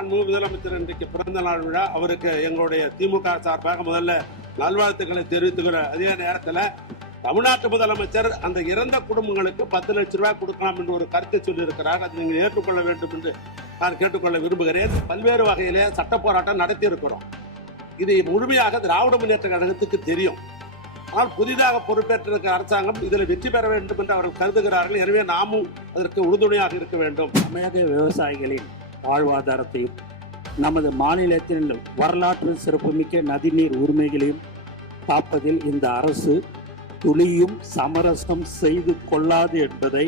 மாண்புமிகு முதலமைச்சர் இன்றைக்கு பிறந்த நாள் விழா. அவருக்கு எங்களுடைய திமுக சார்பாக முதல்ல நல்வாழ்த்துக்களை தெரிவித்துக்கிற அதே நேரத்தில் தமிழ்நாட்டு முதலமைச்சர் அந்த இறந்த குடும்பங்களுக்கு 10 லட்சம் ரூபாய் கொடுக்கலாம் என்று ஒரு கருத்தை சொல்லியிருக்கிறார். அதை நீங்கள் ஏற்றுக்கொள்ள வேண்டும் என்று நான் கேட்டுக்கொள்ள விரும்புகிறேன். பல்வேறு வகையிலே சட்ட போராட்டம் நடத்தி இருக்கிறோம். இது முழுமையாக திராவிட முன்னேற்ற கழகத்துக்கு தெரியும். ஆனால் புதிதாக பொறுப்பேற்றிருக்கிற அரசாங்கம் இதில் வெற்றி பெற வேண்டும் என்று அவர்கள் கருதுகிறார்கள். எனவே நாமும் அதற்கு உறுதுணையாக இருக்க வேண்டும். தமிழக விவசாயிகளின் வாழ்வாதாரத்தையும் நமது மாநிலத்தின் வரலாற்று சிறப்புமிக்க நதிநீர் உரிமைகளையும் காப்பதில் இந்த அரசு துளியும் சமரசம் செய்து கொள்ளாது என்பதை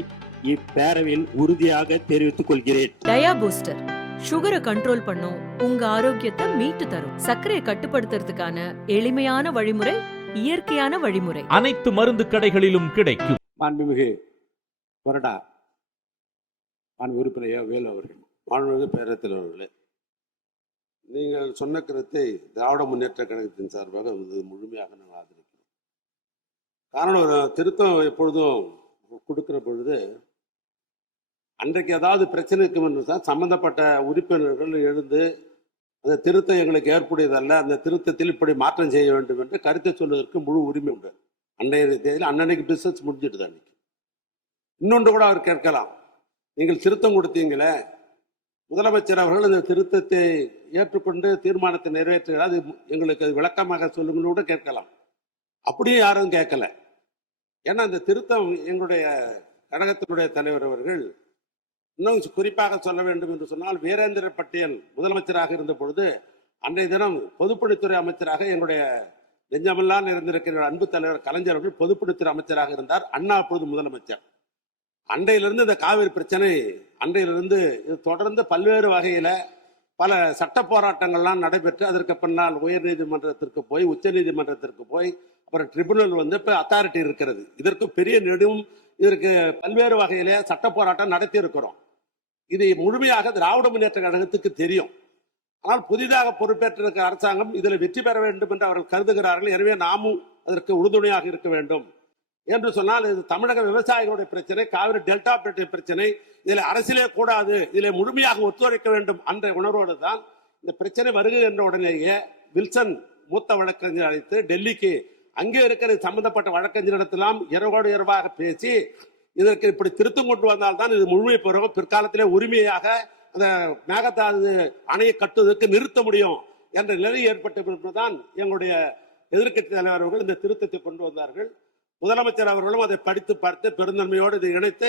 இப்பேரவையில் உறுதியாக தெரிவித்துக் கொள்கிறேன். டயா பூஸ்டர் சுகரை கண்ட்ரோல் பண்ணும், உங்க ஆரோக்கியத்தை மீட்டு தரும். சர்க்கரையை கட்டுப்படுத்துறதுக்கான எளிமையான வழிமுறை, இயற்கையான வழிமுறை. அனைத்து மருந்து கடைகளிலும் கிடைக்கும். மாண்புமிகு கொறடா மாண்பு உறுப்பினர் வேலு அவர்கள், மாண்புமிகு பேரவைத் அவர்களே, நீங்கள் சொன்ன கருத்தை திராவிட முன்னேற்ற கழகத்தின் சார்பாக முழுமையாக நாங்கள் ஆதரிக்கிறோம். காரணம், ஒரு திருத்தம் எப்பொழுதும் கொடுக்கிற பொழுது அன்றைக்கு ஏதாவது பிரச்சனை இருக்கும் என்று தான் சம்பந்தப்பட்ட உறுப்பினர்கள் எழுந்து அந்த திருத்தம் எங்களுக்கு ஏற்புடையதல்ல, அந்த திருத்தத்தில் இப்படி மாற்றம் செய்ய வேண்டும் என்று கருத்தை சொல்வதற்கு முழு உரிமை உண்டு. அன்றைய தேதியில் அன்னன்னைக்கு பிசினஸ் முடிஞ்சிடுது. அன்னைக்கு இன்னொன்று கூட அவர் கேட்கலாம், நீங்கள் திருத்தம் கொடுத்தீங்களே, முதலமைச்சர் அவர்கள் அந்த திருத்தத்தை ஏற்றுக்கொண்டு தீர்மானத்தை நிறைவேற்றுகிறார், அது எங்களுக்கு அது விளக்கமாக சொல்லுங்கள் கூட கேட்கலாம். அப்படியும் யாரும் கேட்கல. ஏன்னா அந்த திருத்தம் எங்களுடைய கழகத்தினுடைய தலைவர் அவர்கள், இன்னும் குறிப்பாக சொல்ல வேண்டும் என்று சொன்னால், வீரேந்திர பட்டேல் முதலமைச்சராக இருந்த பொழுது அன்றைய தினம் பொதுப்பணித்துறை அமைச்சராக எங்களுடைய நெஞ்சமெல்லாம் இருந்திருக்கிற அன்பு தலைவர் கலைஞர் அவர்கள் பொதுப்பணித்துறை அமைச்சராக இருந்தார். அண்ணா அப்பொழுது முதலமைச்சர். அன்றையிலிருந்து இந்த காவிரி பிரச்சனை அன்றையிலிருந்து இது தொடர்ந்து பல்வேறு வகையில பல சட்ட போராட்டங்கள்லாம் நடைபெற்று அதற்கு பின்னால் உயர் நீதிமன்றத்திற்கு போய், உச்ச நீதிமன்றத்திற்கு போய், அப்புறம் ட்ரிபுனல் வந்து இப்ப அத்தாரிட்டி இருக்கிறது. இதற்கு பெரிய நெடும் இதற்கு பல்வேறு வகையிலே சட்ட போராட்டம் நடத்தி இருக்கிறோம். இது முழுமையாக திராவிட முன்னேற்ற கழகத்துக்கு தெரியும். ஆனால் புதிதாக பொறுப்பேற்றிருக்கிற அரசாங்கம் இதில் வெற்றி பெற வேண்டும் என்று அவர்கள் கருதுகிறார்கள். எனவே நாமும் அதற்கு உறுதுணையாக இருக்க வேண்டும் என்று சொன்னால், இது தமிழக விவசாயிகளுடைய பிரச்சனை, காவிரி டெல்டா பிரச்சனை, இதில் அரசியலே கூடாது, இதில் முழுமையாக ஒத்துழைக்க வேண்டும் என்ற உணர்வோடு தான் இந்த பிரச்சனை வருகை என்ற உடனேயே வில்சன் மூத்த வழக்கறிஞர் அழைத்து டெல்லிக்கு அங்கே இருக்கிற சம்பந்தப்பட்ட வழக்கறிஞரிடத்தெல்லாம் இரவோடு இரவாக பேசி இதற்கு இப்படி திருத்தம் கொண்டு வந்தால்தான் இது முழுமை பெறும், பிற்காலத்திலே உரிமையாக அந்த மேகதாது அணையை கட்டுவதற்கு நிறுத்த முடியும் என்ற நிலை ஏற்பட்ட பிறகுதான் எங்களுடைய எதிர்க்கட்சி தலைவர் அவர்கள் இந்த திருத்தத்தை கொண்டு வந்தார்கள். முதலமைச்சர் அவர்களும் அதை படித்து பார்த்து பெருந்தன்மையோடு இதை இணைத்து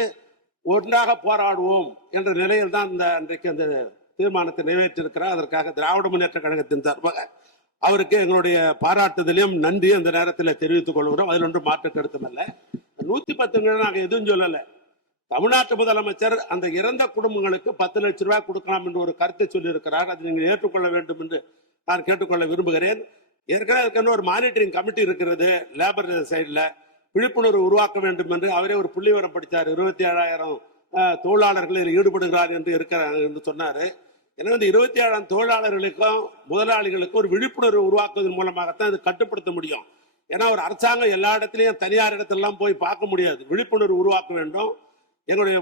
ஒன்றாக போராடுவோம் என்ற நிலையில் தான் இந்த அன்றைக்கு அந்த தீர்மானத்தை நிறைவேற்றிருக்கிறார். அதற்காக திராவிட முன்னேற்ற கழகத்தின் சார்பாக அவருக்கு எங்களுடைய பாராட்டுதலையும் நன்றி அந்த நேரத்தில் தெரிவித்துக் கொள்கிறோம். அதில் ஒன்றும் மாற்று கருத்தும் அல்ல. 110 நாங்கள் எதுவும் சொல்லலை. தமிழ்நாட்டு முதலமைச்சர் அந்த இறந்த குடும்பங்களுக்கு 10 லட்சம் ரூபாய் கொடுக்கலாம் என்று ஒரு கருத்தை சொல்லியிருக்கிறார். அதை நீங்கள் ஏற்றுக்கொள்ள வேண்டும் என்று நான் கேட்டுக்கொள்ள விரும்புகிறேன். ஏற்கனவே ஒரு மானிட்டரிங் கமிட்டி இருக்கிறது லேபர் சைடில், விழிப்புணர்வு உருவாக்க வேண்டும் என்று அவரே ஒரு புள்ளிவரம் படித்தார். 27,000 தொழிலாளர்கள் ஈடுபடுகிறார் என்று இருக்கிறார் என்று சொன்னார். எனவே இந்த 27,000 தொழிலாளர்களுக்கும் முதலாளிகளுக்கும் ஒரு விழிப்புணர்வு உருவாக்குவதன் மூலமாகத்தான் இது கட்டுப்படுத்த முடியும். ஏன்னா ஒரு அரசாங்கம் எல்லா இடத்துலையும் தனியார் இடத்திலாம் போய் பார்க்க முடியாது. விழிப்புணர்வு உருவாக்க வேண்டும். எங்களுடைய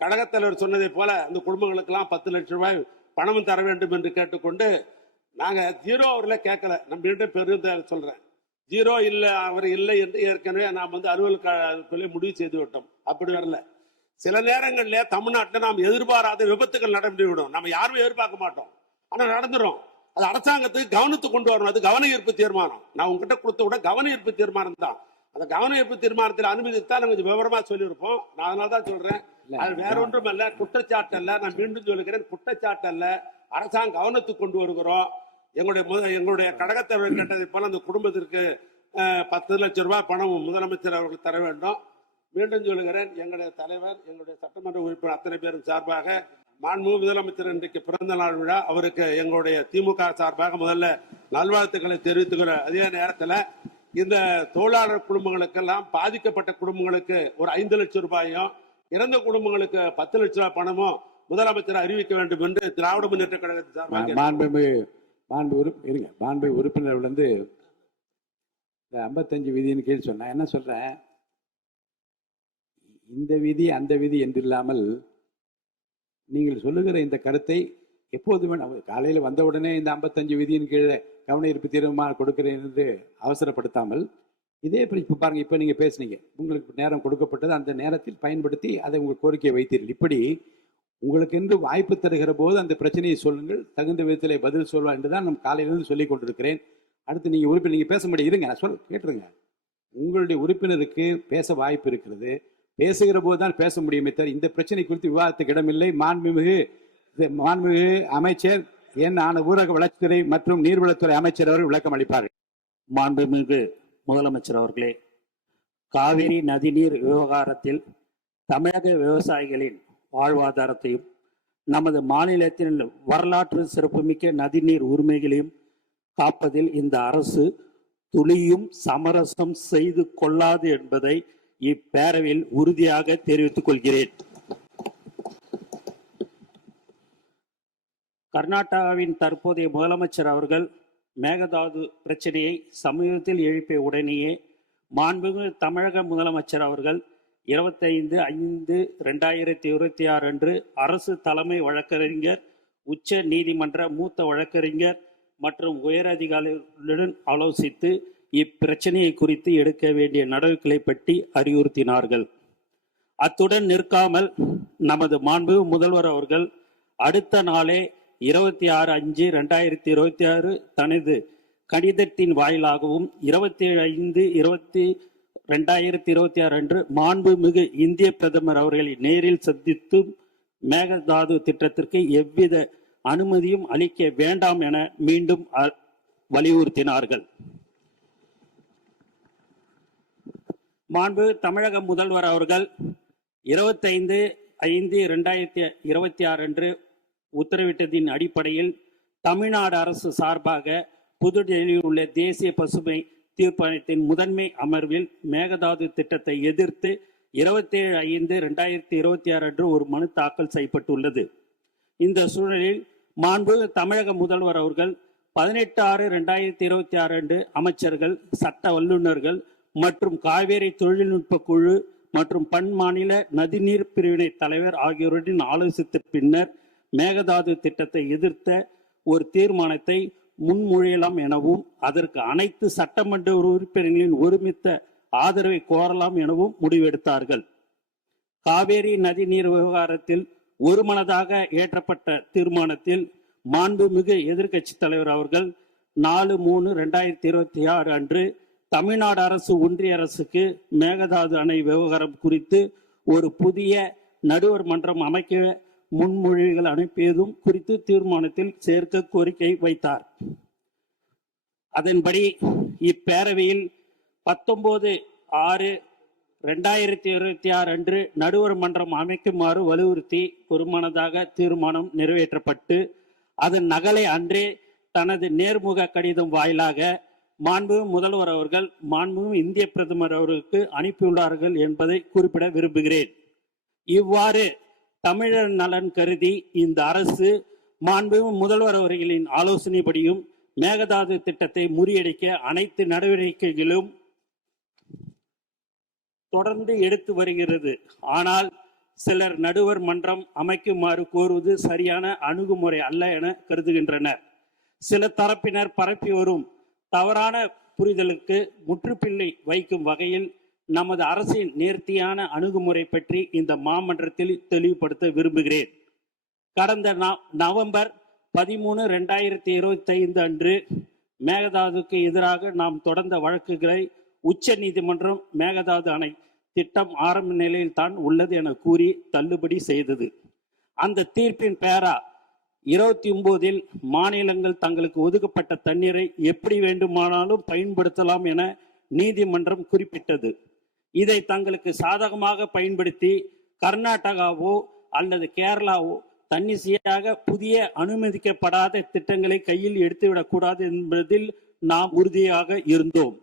கழகத்தலைவர் சொன்னதை போல அந்த குடும்பங்களுக்கெல்லாம் 10 லட்சம் ரூபாய் பணமும் தர வேண்டும் என்று கேட்டுக்கொண்டு, நாங்கள் ஜீரோ அவரில் கேட்கல. நம்ம மீண்டும் பெரும் சொல்றேன், ஜீரோ இல்லை அவர் இல்லை என்று ஏற்கனவே நாம் அலுவலக முடிவு செய்து விட்டோம். அப்படி வரல. சில நேரங்களில் தமிழ்நாட்டில் நாம் எதிர்பாராத விபத்துகள் நடந்துவிடும். நம்ம யாரும் எதிர்பார்க்க மாட்டோம், ஆனால் நடந்துடும். அது அரசாங்கத்துக்கு கவனத்துக்கு கொண்டு வரணும். அது கவன ஈர்ப்பு தீர்மானம். நான் உங்ககிட்ட கொடுத்த விட கவன ஈர்ப்பு தீர்மானம் தான். அந்த கவன ஈர்ப்பு தீர்மானத்தில் அனுமதித்தான் கொஞ்சம் விவரமா சொல்லியிருப்போம். நான் அதனால தான் சொல்றேன், அது வேற ஒன்றும் அல்ல, குற்றச்சாட்டு அல்ல. நான் மீண்டும் சொல்லுகிறேன், குற்றச்சாட்டு அல்ல. அரசாங்கம் கவனத்துக்கு கொண்டு வருகிறோம். எங்களுடைய கழகத்தலைவர் கேட்டதை போல அந்த குடும்பத்திற்கு 10 லட்சம் ரூபாய் பணம் முதலமைச்சர் அவர்கள் தர வேண்டும். மீண்டும் சொல்லுகிறேன், எங்களுடைய தலைவர், எங்களுடைய சட்டமன்ற உறுப்பினர் அத்தனை பேரும் சார்பாக மாண்புமிகு முதலமைச்சர் இன்றைக்கு பிறந்த நாள் விழா. அவருக்கு எங்களுடைய திமுக சார்பாக முதல்ல நல்வாழ்த்துக்களை தெரிவித்துக்கிற அதே நேரத்தில் இந்த தொழிலாளர் குடும்பங்களுக்கெல்லாம் பாதிக்கப்பட்ட குடும்பங்களுக்கு ஒரு 5 லட்சம் ரூபாயும், இறந்த குடும்பங்களுக்கு 10 லட்சம் ரூபாய் பணமும் முதலமைச்சர் அறிவிக்க வேண்டும் என்று திராவிட முன்னேற்ற கழகத்தின் சார்பாக மாண்பு உறுப்பினர் வந்து 55 விதியின் கீழ் சொன்ன என்ன சொல்றேன், இந்த விதி அந்த விதி என்றில்லாமல் நீங்கள் சொல்லுகிற இந்த கருத்தை எப்போதுமே நம்ம காலையில் வந்த உடனே இந்த 55 விதியின் கீழே கவன ஈர்ப்பு தீர்மானம் கொடுக்கிறேன் என்று அவசரப்படுத்தாமல் இதே இப்போ பாருங்க, இப்போ நீங்கள் பேசுனீங்க, உங்களுக்கு நேரம் கொடுக்கப்பட்டது, அந்த நேரத்தில் பயன்படுத்தி அதை உங்கள் கோரிக்கையை வைத்தீர்கள். இப்படி உங்களுக்கு என்று வாய்ப்பு தருகிற போது அந்த பிரச்சனையை சொல்லுங்கள், தகுந்த விதத்தில் பதில் சொல்வா என்று தான் நான் காலையிலிருந்து சொல்லிக் கொண்டிருக்கிறேன். அடுத்து நீங்கள் உறுப்பினர் நீங்கள் பேச முடியும், இருங்க நான் கேட்டுருங்க. உங்களுடைய உறுப்பினருக்கு பேச வாய்ப்பு இருக்கிறது, பேசுகிற போது தான் பேச முடியுமே தவிர இந்த பிரச்சனை குறித்து விவாதத்துக்கு இடமில்லை. மாண்புமிகு அமைச்சர் ஆன ஊரக வளர்ச்சித்துறை மற்றும் நீர்வளத்துறை அமைச்சர் அவர்கள் விளக்கம் அளிப்பார்கள். மாண்புமிகு முதலமைச்சர் அவர்களே, காவிரி நதிநீர் விவகாரத்தில் தமிழக விவசாயிகளின் வாழ்வாதாரத்தையும் நமது மாநிலத்தின் வரலாற்று சிறப்புமிக்க நதிநீர் உரிமைகளையும் காப்பதில் இந்த அரசு துளியும் சமரசம் செய்து கொள்ளாது என்பதை இப்பேரவையில் உறுதியாக தெரிவித்துக் கொள்கிறேன். கர்நாடகாவின் தற்போதைய முதலமைச்சர் அவர்கள் மேகதாது பிரச்சனையை சமீபத்தில் எழுப்பிய உடனேயே மாண்புமிகு தமிழக முதலமைச்சர் அவர்கள் 25/5/2026 அன்று அரசு தலைமை வழக்கறிஞர், உச்ச நீதிமன்ற மூத்த வழக்கறிஞர் மற்றும் உயரதிகாரிகளுடன் ஆலோசித்து இப்பிரச்சனையை குறித்து எடுக்க வேண்டிய நடவடிக்கைகளை பற்றி அறிவுறுத்தினார்கள். அத்துடன் நிற்காமல் நமது மாண்புமிகு முதல்வர் அவர்கள் அடுத்த நாளே 26/5/2026 தனது கடிதத்தின் வாயிலாகவும் 27/5/2026 அன்று மாண்புமிகு இந்திய பிரதமர் அவர்களை நேரில் சந்தித்து மேகதாது திட்டத்திற்கு எவ்வித அனுமதியும் அளிக்க வேண்டாம் என மீண்டும் வலியுறுத்தினார்கள். மாண்பு தமிழக முதல்வர் அவர்கள் 25/5/2026 அன்று உத்தரவிட்டதின் அடிப்படையில் தமிழ்நாடு அரசு சார்பாக புதுடெல்லியில் உள்ள தேசிய பசுமை தீர்ப்பாயத்தின் முதன்மை அமர்வில் மேகதாது திட்டத்தை எதிர்த்து 27/5/2026 அன்று ஒரு மனு தாக்கல் செய்யப்பட்டுள்ளது. இந்த சூழலில் மாண்பு தமிழக முதல்வர் அவர்கள் 18/6/2026 அன்று அமைச்சர்கள், சட்ட வல்லுநர்கள் மற்றும் காவேரி தொழில்நுட்ப குழு மற்றும் பன்மாநில நதிநீர் பிரிவினை தலைவர் ஆகியோருடன் ஆலோசித்த பின்னர் மேகதாது திட்டத்தை எதிர்த்த ஒரு தீர்மானத்தை முன்மொழியலாம் எனவும் அதற்கு அனைத்து சட்டமன்ற உறுப்பினர்களின் ஒருமித்த ஆதரவை கோரலாம் எனவும் முடிவெடுத்தார்கள். காவேரி நதிநீர் விவகாரத்தில் ஒருமனதாக ஏற்றப்பட்ட தீர்மானத்தில் மாண்புமிகு எதிர்க்கட்சி தலைவர் அவர்கள் 4/3/2026 அன்று தமிழ்நாடு அரசு ஒன்றிய அரசுக்கு மேகதாது அணை விவகாரம் குறித்து ஒரு புதிய நடுவர் மன்றம் அமைக்க முன்மொழிகள் அனுப்பியதும் குறித்து தீர்மானத்தில் சேர்க்க கோரிக்கை வைத்தார். அதன்படி இப்பேரவையில் 19/6/2026 அன்று நடுவர் மன்றம் அமைக்குமாறு வலியுறுத்தி ஒருமனதாக தீர்மானம் நிறைவேற்றப்பட்டு அதன் நகலை அன்றே தனது நேர்முக கடிதம் வாயிலாக மாண்புமிகு முதல்வர் அவர்கள் மாண்புமிகு இந்திய பிரதமர் அவர்களுக்கு அனுப்பியுள்ளார்கள் என்பதை குறிப்பிட விரும்புகிறேன். இவ்வாறு தமிழர் நலன் கருதி இந்த அரசு மாண்புமிகு முதல்வர் அவர்களின் ஆலோசனைப்படியும் மேகதாது திட்டத்தை முறியடிக்க அனைத்து நடவடிக்கைகளும் தொடர்ந்து எடுத்து வருகிறது. ஆனால் சிலர் நடுவர் மன்றம் அமைக்குமாறு கோருவது சரியான அணுகுமுறை அல்ல என கருதுகின்றனர். சில தரப்பினர் பரப்பி வரும் தவறான புரிதலுக்கு முற்றுப்புள்ளி வைக்கும் வகையில் நமது அரசின் நேர்த்தியான அணுகுமுறை பற்றி இந்த மாமன்றத்தில் தெளிவுபடுத்த விரும்புகிறேன். கடந்த நவம்பர் 13/2025 அன்று மேகதாதுக்கு எதிராக நாம் தொடர்ந்த வழக்குகளை உச்ச நீதிமன்றம் மேகதாது அணை திட்டம் ஆரம்ப நிலையில் தான் உள்ளது என கூறி தள்ளுபடி செய்தது. அந்த தீர்ப்பின் பேரா 29 மாநிலங்கள் தங்களுக்கு ஒதுக்கப்பட்ட தண்ணீரை எப்படி வேண்டுமானாலும் பயன்படுத்தலாம் என நீதிமன்றம் குறிப்பிட்டது. இதை தங்களுக்கு சாதகமாக பயன்படுத்தி கர்நாடகாவோ அல்லது கேரளாவோ தன்னிச்சையாக புதிய அனுமதிக்கப்படாத திட்டங்களை கையில் எடுத்துவிடக்கூடாது என்பதில் நாம் உறுதியாக இருந்தோம்.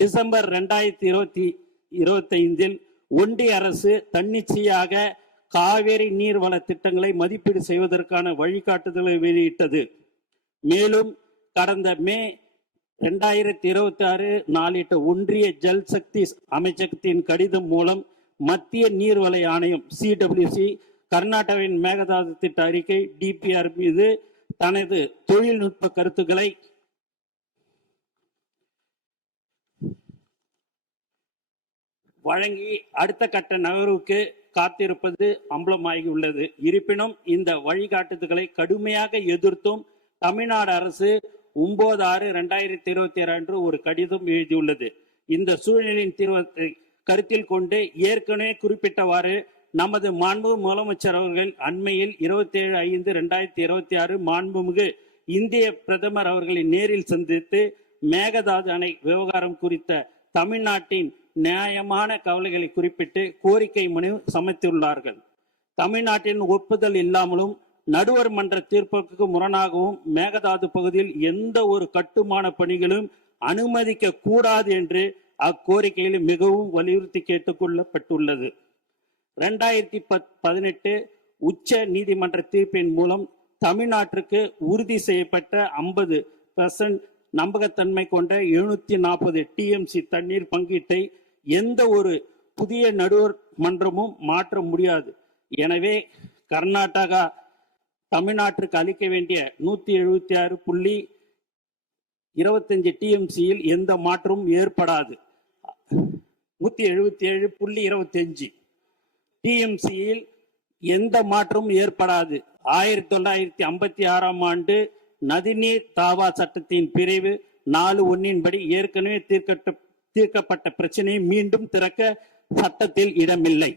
டிசம்பர் 2025 ஒன்றிய அரசு தன்னிச்சையாக காவேரி நீர்வள திட்டங்களை மதிப்பீடு செய்வதற்கான வழிகாட்டுதலை வெளியிட்டது. மேலும் கடந்த மே 2026 நாளிட்ட ஒன்றிய ஜல் சக்தி அமைச்சகத்தின் கடிதம் மூலம் மத்திய நீர்வள ஆணையம் CWC கர்நாடகாவின் மேகதாது திட்ட அறிக்கை டிபிஆர் மீது தனது தொழில்நுட்ப கருத்துக்களை வழங்கி அடுத்த கட்ட நகர்வுக்கு காத்திருப்பது அம்பலமாகி உள்ளது. இருப்பினும் இந்த வழிகாட்டுதல்களை கடுமையாக எதிர்த்தும் தமிழ்நாடு அரசு 9/6/2022 அன்று ஒரு கடிதம் எழுதியுள்ளது. இந்த சூழ்நிலையின் தீர்வை கருத்தில் கொண்டு ஏற்கனவே குறிப்பிட்டவாறு நமது மாண்பு முதலமைச்சர் அவர்கள் அண்மையில் 27/5/2026 மாண்புமிகு இந்திய பிரதமர் அவர்களை நேரில் சந்தித்து மேகதாது அணை விவகாரம் குறித்த தமிழ்நாட்டின் நியாயமான கவலைகளை குறிப்பிட்டு கோரிக்கை மனு சமர்ப்பித்துள்ளார்கள். தமிழ்நாட்டின் ஒப்புதல் இல்லாமலும் நடுவர் மன்ற தீர்ப்புக்கு முரணாகவும் மேகதாது பகுதியில் எந்த ஒரு கட்டுமான பணிகளும் அனுமதிக்க கூடாது என்று அக்கோரிக்கையில் மிகவும் வலியுறுத்தி கேட்டுக்கொள்ளப்பட்டுள்ளது. 2018 உச்ச நீதிமன்ற தீர்ப்பின் மூலம் தமிழ்நாட்டிற்கு உறுதி செய்யப்பட்ட 50% நம்பகத்தன்மை கொண்ட 740 டிஎம்சி தண்ணீர் பங்கீட்டை எந்த ஒரு புதிய நடுவர் மன்றமும் மாற்ற முடியாது. எனவே கர்நாடகா தமிழ்நாட்டிற்கு அளிக்க வேண்டிய 176.25 டிஎம்சியில் எந்த மாற்றமும் ஏற்படாது. 177.25 டிஎம்சியில் எந்த மாற்றமும் ஏற்படாது. 1956ஆம் ஆண்டு நதிநீர் தாவா சட்டத்தின் பிரிவு 4(1) படி ஏற்கனவே தீர்க்கப்பட்ட பிரச்சனையை மீண்டும் திறக்க சட்டத்தில் இடமில்லை.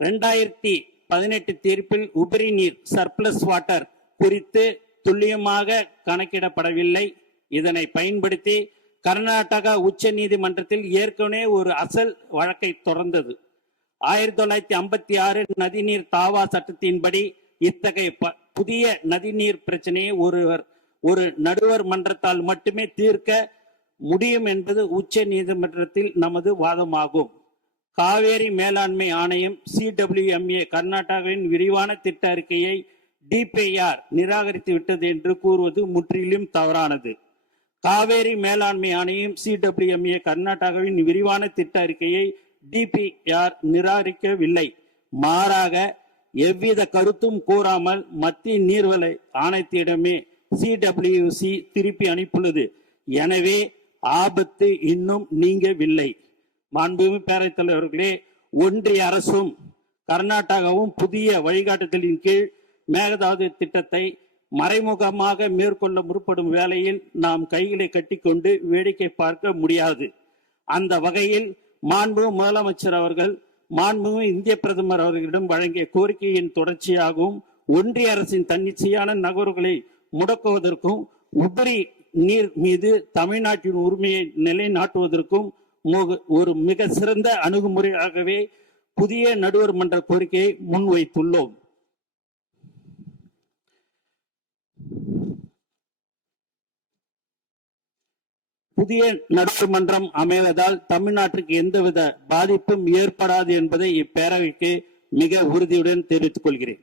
2018 தீர்ப்பில் உபரி நீர் சர்ப்ளஸ் வாட்டர் குறித்து துல்லியமாக கணக்கிடப்படவில்லை. இதனை பயன்படுத்தி கர்நாடகா உச்ச நீதிமன்றத்தில் ஏற்கனவே ஒரு அசல் வழக்கை தொடர்ந்தது. 1956 நதிநீர் தாவா சட்டத்தின்படி இத்தகைய புதிய நதிநீர் பிரச்சனையை ஒரு நடுவர் மன்றத்தால் மட்டுமே தீர்க்க முடியும் என்பது உச்ச நீதிமன்றத்தில் நமது வாதமாகும். காவேரி மேலாண்மை ஆணையம் CWMA கர்நாடகாவின் விரிவான திட்ட அறிக்கையை டிபிஆர் நிராகரித்து விட்டது என்று கூறுவது முற்றிலும் தவறானது. காவேரி மேலாண்மை ஆணையம் CWMA கர்நாடகாவின் விரிவான திட்ட அறிக்கையை டிபிஆர் நிராகரிக்கவில்லை. மாறாக எவ்வித கருத்தும் கூறாமல் மத்திய நீர்வள ஆணையத்திடமே CWC திருப்பி அனுப்பியுள்ளது. எனவே ஆபத்து இன்னும் நீங்கவில்லை. மாண்புமிகு பேரவைத் தலைவர்களே, ஒன்றிய அரசும் கர்நாடகாவும் புதிய வழிகாட்டுதலின் கீழ் மேகதாது திட்டத்தை மறைமுகமாக மேற்கொள்ள முற்படும் வேளையில் நாம் கைகளை கட்டிக்கொண்டு வேடிக்கை பார்க்க முடியாது. அந்த வகையில் மாண்புமிகு முதலமைச்சர் அவர்கள் மாண்புமிகு இந்திய பிரதமர் அவர்களிடம் வழங்கிய கோரிக்கையின் தொடர்ச்சியாகவும் ஒன்றிய அரசின் தன்னிச்சையான நகர்வுகளை முடக்குவதற்கும் உபரி நீர் மீது தமிழ்நாட்டின் உரிமையை நிலைநாட்டுவதற்கும் ஒரு மிக சிறந்த அணுகுமுறையாகவே புதிய நடுவர் மன்ற கோரிக்கையை முன்வைத்துள்ளோம். புதிய நடுவர் மன்றம் அமைவதால் தமிழ்நாட்டிற்கு எந்தவித பாதிப்பும் ஏற்படாது என்பதை இப்பேரவைக்கு மிக உறுதியுடன் தெரிவித்துக் கொள்கிறேன்.